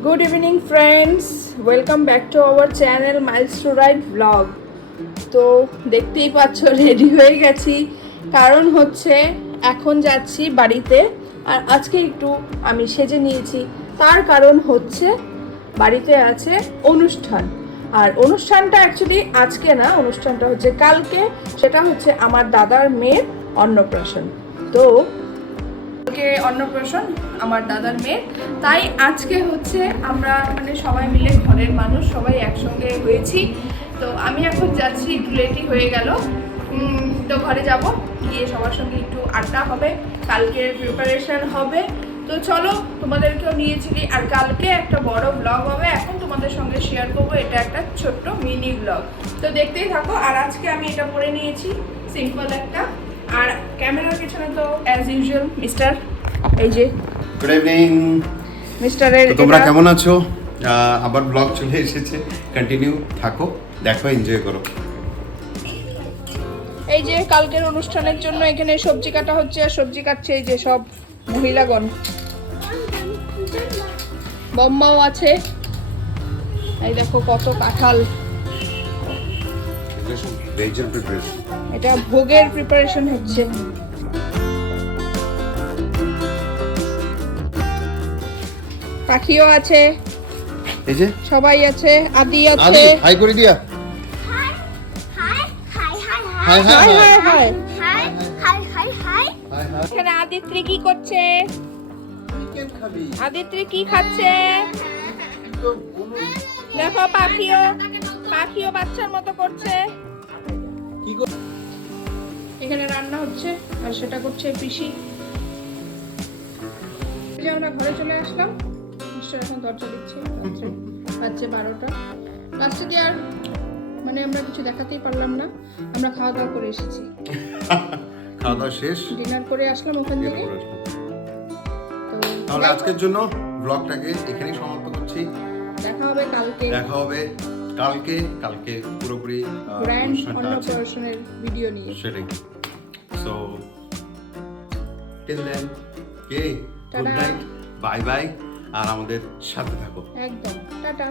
Good evening friends, welcome back to our channel Miles to Ride vlog. তো দেখতেই পাচ্ছ ready হয়ে গেছি, কারণ হচ্ছে এখন যাচ্ছি বাড়িতে। আর আজকে একটু আমি সেজে নিয়েছি, তার কারণ হচ্ছে বাড়িতে আছে অনুষ্ঠান। আর অনুষ্ঠানটা অ্যাকচুয়ালি আজকে না, অনুষ্ঠানটা হচ্ছে কালকে। সেটা হচ্ছে আমার দাদার মেয়ের অন্নপ্রাশন। তো অন্নপ্রাশন আমার দাদার মেয়ে, তাই আজকে হচ্ছে আমরা মানে সবাই মিলে ঘরের মানুষ সবাই একসঙ্গে হয়েছি। তো আমি এখন যাচ্ছি, একটু লেটই হয়ে গেল। তো ঘরে যাব, গিয়ে সবার সঙ্গে একটু আড্ডা হবে, কালকের প্রিপারেশন হবে। তো চলো, তোমাদেরকেও নিয়েছিলি। আর কালকে একটা বড় ব্লগ হবে, এখন তোমাদের সঙ্গে শেয়ার করবো। এটা একটা ছোট্ট মিনি ব্লগ, তো দেখতেই থাকো। আর আজকে আমি এটা পরে নিয়েছি, সিম্পল একটা। আর ক্যামেরার পিছনে তো অ্যাজ ইউজুয়াল মিস্টার, এই যে গুড ইভিনিং মিস্টারের। তোমরা কেমন আছো? আবার ব্লগ চলে এসেছে, কন্টিনিউ থাকো, দেখো, এনজয় করো। এই যে কালকের অনুষ্ঠানের জন্য এখানে সবজি কাটা হচ্ছে, আর সবজি কাটছে এই যে সব মহিলাগণ। বম্মাও আছে, এই দেখো কত কাঁঠাল। এটা ভোগের প্রিপারেশন হচ্ছে। পাখিও আছে, এই যে সবাই আছে, আদি আছে। আদি হাই করে দিয়া। High high high high high high. এখানে আদিত্রি কি করছে? আদিত্রি কি খাচ্ছে? দেখো পাখিও বাচ্চার মতো করছে। এখানে রান্না হচ্ছে, আর সেটা করছে পিসি। এই যে আমরা ঘরে চলে আসলাম, মিস্টার এখন দরজা দিচ্ছে। বাজছে 12টা। লাস্টে দিয়ে আর মানে আমরা কিছু দেখাতেই পারলাম না। আমরা খাওয়া দাওয়া করে এসেছি, খাওয়া দাওয়া শেষ, ডিনার করে আসলাম ওখান থেকে। তো তাহলে আজকের জন্য ব্লগটাকে এখানেই সমাপ্ত করছি। দেখা হবে কালকে, দেখা হবে কালকে পুরোপুরি গ্র্যান্ড অনুষ্ঠানটা আছে, অন্নপ্রাশনের ভিডিও নিয়ে। সেটাই। So till then, good tata. Night, bye bye, আর আমাদের সাথে থাকো। একদম টাটা।